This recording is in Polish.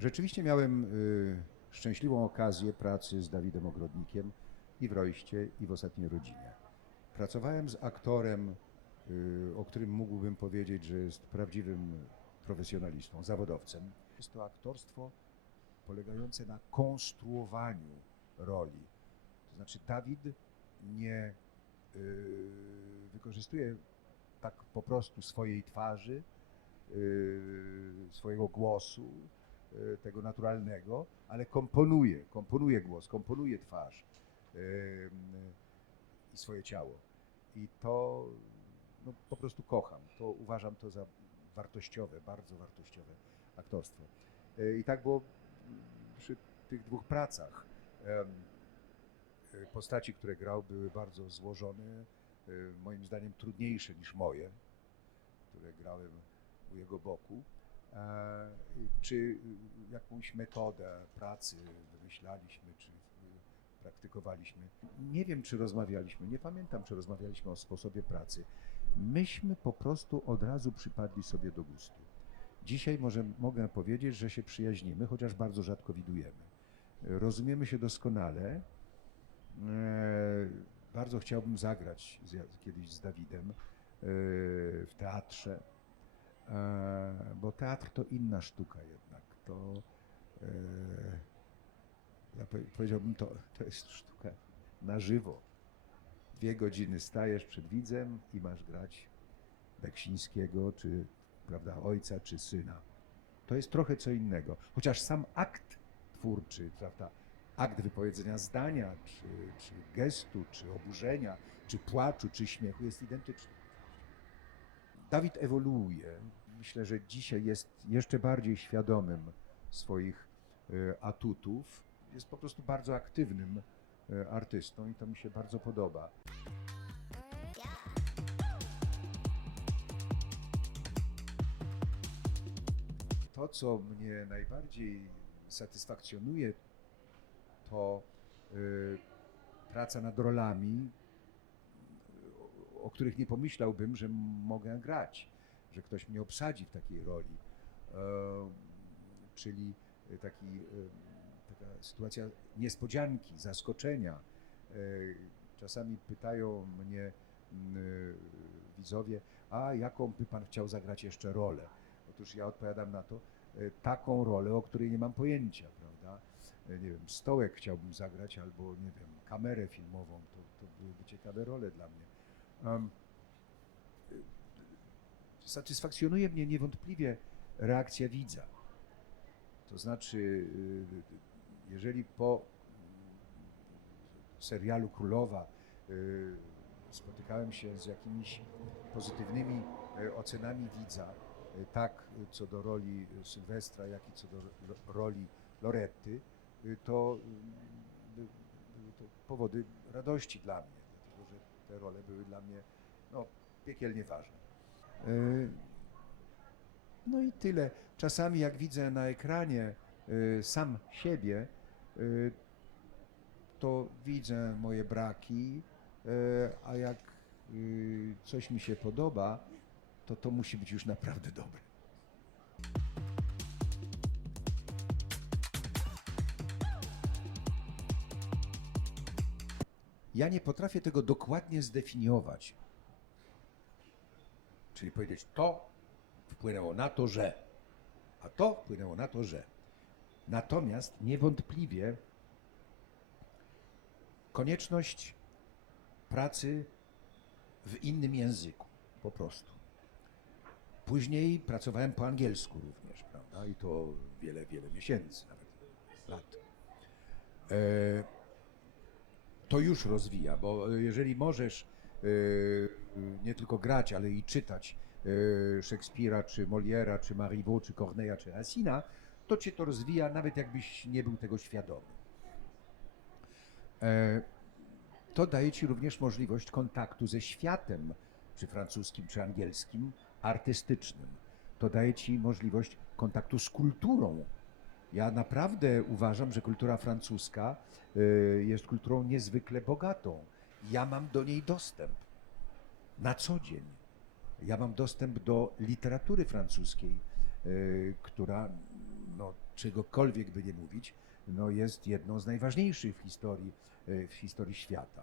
Rzeczywiście miałem y, szczęśliwą okazję pracy z Dawidem Ogrodnikiem i w Rojście, i w Ostatniej Rodzinie. Pracowałem z aktorem, y, o którym mógłbym powiedzieć, że jest prawdziwym profesjonalistą, zawodowcem. Jest to aktorstwo polegające na konstruowaniu roli. To znaczy Dawid nie y, wykorzystuje tak po prostu swojej twarzy, swojego głosu, tego naturalnego, ale komponuje, komponuje głos, komponuje twarz y, i swoje ciało. I to no, po prostu kocham. To uważam to za wartościowe, bardzo wartościowe aktorstwo. Y, I tak było przy tych dwóch pracach. Postaci, które grał, były bardzo złożone, moim zdaniem trudniejsze niż moje, które grałem u jego boku. E, Czy y, jakąś metodę pracy wymyślaliśmy, czy y, praktykowaliśmy? Nie wiem, czy rozmawialiśmy, nie pamiętam, czy rozmawialiśmy o sposobie pracy. Myśmy po prostu od razu przypadli sobie do gustu. Dzisiaj może mogę powiedzieć, że się przyjaźnimy, chociaż bardzo rzadko widujemy. Rozumiemy się doskonale. E, Bardzo chciałbym zagrać kiedyś z Dawidem e, w teatrze, bo teatr to inna sztuka jednak. To e, ja powie- powiedziałbym, to, to jest sztuka na żywo. Dwie godziny stajesz przed widzem i masz grać Beksińskiego, czy prawda, ojca, czy syna. To jest trochę co innego. Chociaż sam akt twórczy, prawda, akt wypowiedzenia zdania, czy, czy gestu, czy oburzenia, czy płaczu, czy śmiechu jest identyczny. Dawid ewoluuje. Myślę, że dzisiaj jest jeszcze bardziej świadomym swoich e, atutów. Jest po prostu bardzo aktywnym e, artystą i to mi się bardzo podoba. To, co mnie najbardziej satysfakcjonuje, to y, praca nad rolami, o których nie pomyślałbym, że mogę grać, że ktoś mnie obsadzi w takiej roli. E, czyli taki, e, taka sytuacja niespodzianki, zaskoczenia. E, Czasami pytają mnie mm, e, widzowie, a jaką by pan chciał zagrać jeszcze rolę? Otóż ja odpowiadam na to, e, taką rolę, o której nie mam pojęcia, prawda? E, Nie wiem, stołek chciałbym zagrać, albo nie wiem, kamerę filmową, to, to byłyby ciekawe role dla mnie. E, satysfakcjonuje mnie niewątpliwie reakcja widza. To znaczy, y, jeżeli po serialu Królowa y, spotykałem się z jakimiś pozytywnymi y, ocenami widza, tak co do roli Sylwestra, jak i co do ro- roli Loretty, to to powody radości dla mnie, dlatego że te role były dla mnie no, piekielnie ważne. Y, No i tyle. Czasami jak widzę na ekranie y, sam siebie, y, to widzę moje braki, a jak coś mi się podoba, to to musi być już naprawdę dobre. Ja nie potrafię tego dokładnie zdefiniować. Czyli powiedzieć, to wpłynęło na to, że, a to wpłynęło na to, że. Natomiast niewątpliwie konieczność pracy w innym języku, po prostu. Później pracowałem po angielsku również, prawda? I to wiele, wiele miesięcy, nawet lat. E, to już rozwija, bo jeżeli możesz nie tylko grać, ale i czytać e, Szekspira, czy Moliera, czy Marivaux, czy Corneilla, czy Racina, to cię to rozwija, nawet jakbyś nie był tego świadomy. E, To daje ci również możliwość kontaktu ze światem, czy francuskim, czy angielskim, artystycznym. To daje ci możliwość kontaktu z kulturą. Ja naprawdę uważam, że kultura francuska y, jest kulturą niezwykle bogatą. Ja mam do niej dostęp na co dzień. Ja mam dostęp do literatury francuskiej, y, która no, czegokolwiek by nie mówić, no, jest jedną z najważniejszych w historii, e, w historii świata.